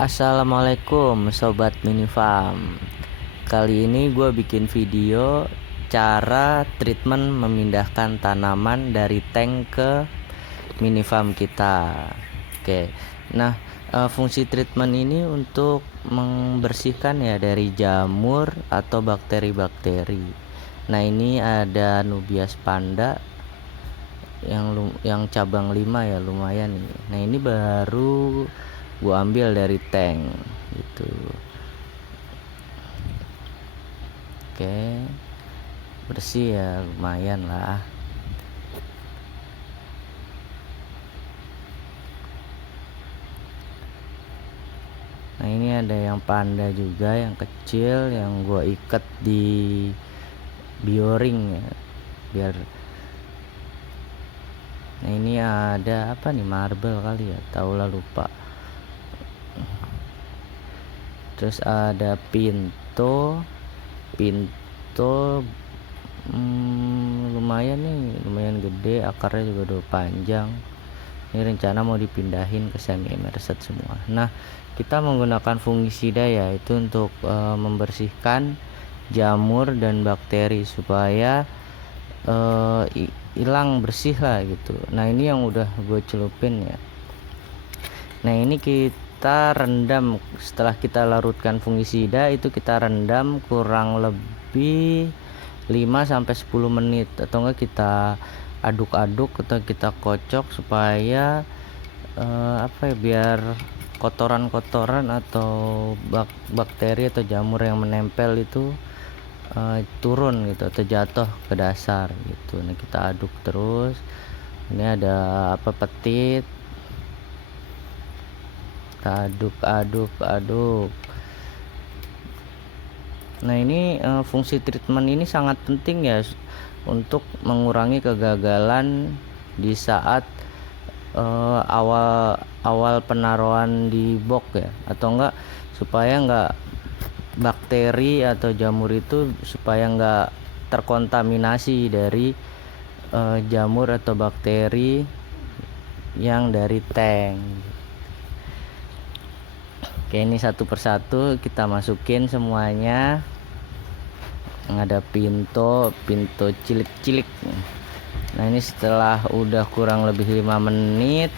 Assalamualaikum Sobat Minifarm. Kali ini gue bikin video cara treatment memindahkan tanaman dari tank ke minifarm kita. Oke, nah fungsi treatment ini untuk membersihkan ya dari jamur atau bakteri-bakteri. Nah ini ada Nubias panda yang cabang 5 ya, lumayan nih. Nah ini baru gua ambil dari tank gitu. Oke, bersih ya, lumayan lah. Nah ini ada yang panda juga, yang kecil, yang gua ikat di bioring ya, biar. Nah ini ada apa nih, marble kali ya, taulah lupa. Terus ada pinto lumayan nih, lumayan gede, akarnya juga udah panjang. Ini rencana mau dipindahin ke semi emerset semua. Nah kita menggunakan fungisida ya, itu untuk membersihkan jamur dan bakteri supaya hilang bersih lah gitu. Nah ini yang udah gue celupin ya. Nah ini kita rendam, setelah kita larutkan fungisida itu kita rendam kurang lebih 5-10 menit, atau enggak kita aduk-aduk atau kita kocok supaya apa ya, biar kotoran-kotoran atau bakteri atau jamur yang menempel itu turun gitu atau jatuh ke dasar gitu. Nah kita aduk terus. Ini ada apa, petit, kita aduk. Nah ini fungsi treatment ini sangat penting ya, untuk mengurangi kegagalan di saat awal penaruhan di box ya, atau enggak supaya enggak bakteri atau jamur itu supaya enggak terkontaminasi dari jamur atau bakteri yang dari tank. Oke, ini satu persatu kita masukin semuanya. Yang ada pinto cilik-cilik. Nah ini setelah udah kurang lebih 5 menit,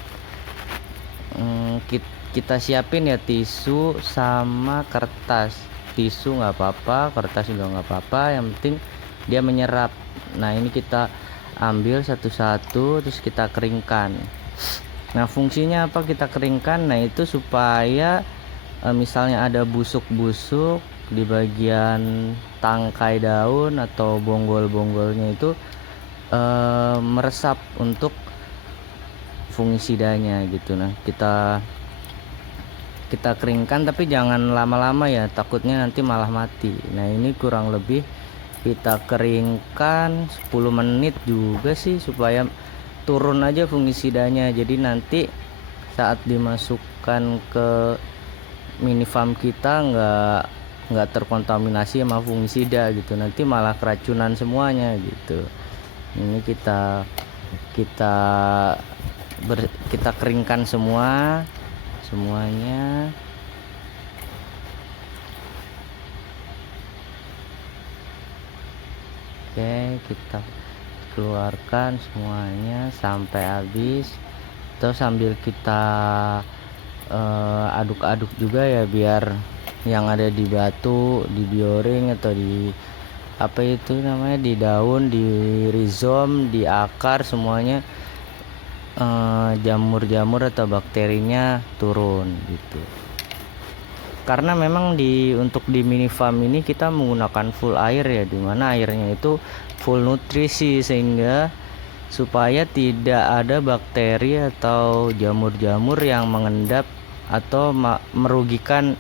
kita siapin ya tisu sama kertas. Tisu nggak apa-apa, kertas juga nggak apa-apa, yang penting dia menyerap. Nah ini kita ambil satu-satu terus kita keringkan. Nah fungsinya apa kita keringkan? Nah itu supaya misalnya ada busuk-busuk di bagian tangkai daun atau bonggol-bonggolnya itu meresap untuk fungisidanya gitu. Nah kita keringkan, tapi jangan lama-lama ya, takutnya nanti malah mati. Nah ini kurang lebih kita keringkan 10 menit juga sih, supaya turun aja fungisidanya. Jadi nanti saat dimasukkan ke minifarm kita nggak terkontaminasi sama fungisida gitu, nanti malah keracunan semuanya gitu. Ini kita keringkan semuanya. Oke, kita keluarkan semuanya sampai habis. Terus sambil kita aduk-aduk juga ya, biar yang ada di batu, di bioring atau di apa itu namanya, di daun, di rizom, di akar, semuanya jamur-jamur atau bakterinya turun gitu. Karena memang untuk di minifarm ini kita menggunakan full air ya, dimana airnya itu full nutrisi, sehingga supaya tidak ada bakteri atau jamur-jamur yang mengendap atau merugikan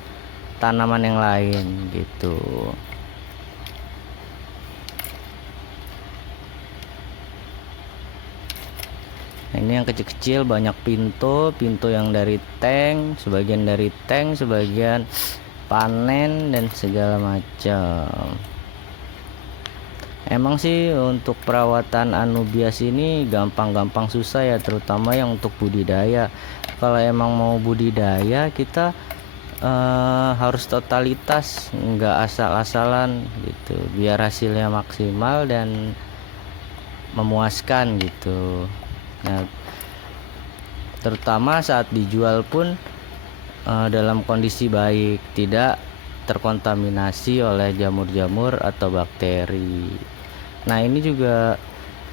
tanaman yang lain gitu. Nah ini yang kecil-kecil banyak pinto yang dari tank, sebagian dari tank, sebagian panen dan segala macam. Emang sih untuk perawatan anubias ini gampang-gampang susah ya, terutama yang untuk budidaya. Kalau emang mau budidaya, kita harus totalitas, nggak asal-asalan gitu, biar hasilnya maksimal dan memuaskan gitu. Nah, terutama saat dijual pun dalam kondisi baik, tidak terkontaminasi oleh jamur-jamur atau bakteri. Nah, ini juga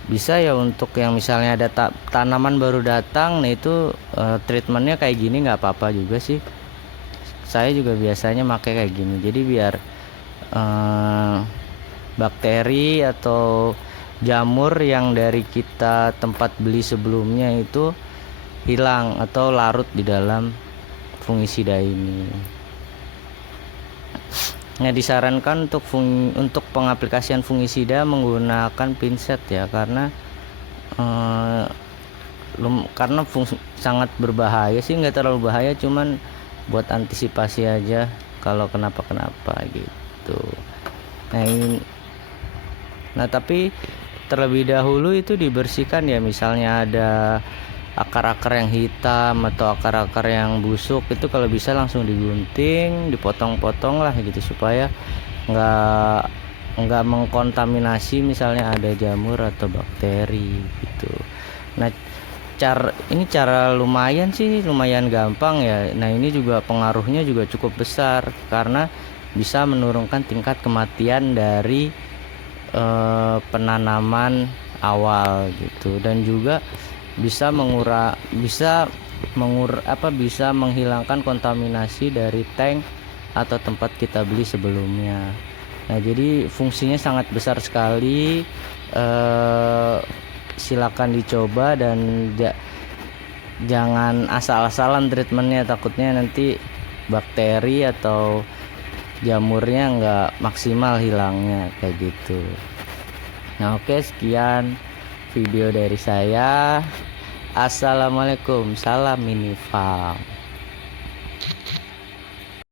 bisa ya untuk yang misalnya ada tanaman baru datang, nah itu treatmentnya kayak gini nggak apa-apa juga sih. Saya juga biasanya pakai kayak gini, jadi biar bakteri atau jamur yang dari kita tempat beli sebelumnya itu hilang atau larut di dalam fungisida ini. Nah, disarankan untuk pengaplikasian fungisida menggunakan pinset ya, karena sangat berbahaya sih, nggak terlalu bahaya, cuman buat antisipasi aja kalau kenapa-kenapa gitu. Nah, tapi terlebih dahulu itu dibersihkan ya, misalnya ada akar-akar yang hitam atau akar-akar yang busuk, itu kalau bisa langsung digunting, dipotong-potong lah gitu, supaya nggak mengkontaminasi misalnya ada jamur atau bakteri gitu. Nah, ini cara lumayan gampang ya. Nah, ini juga pengaruhnya juga cukup besar karena bisa menurunkan tingkat kematian dari penanaman awal gitu, dan juga bisa menghilangkan kontaminasi dari tank atau tempat kita beli sebelumnya. Nah, jadi fungsinya sangat besar sekali. Silakan dicoba dan jangan asal-asalan treatmentnya, takutnya nanti bakteri atau jamurnya nggak maksimal hilangnya kayak gitu. Nah, oke, sekian video dari saya. Assalamualaikum, salam mini farm.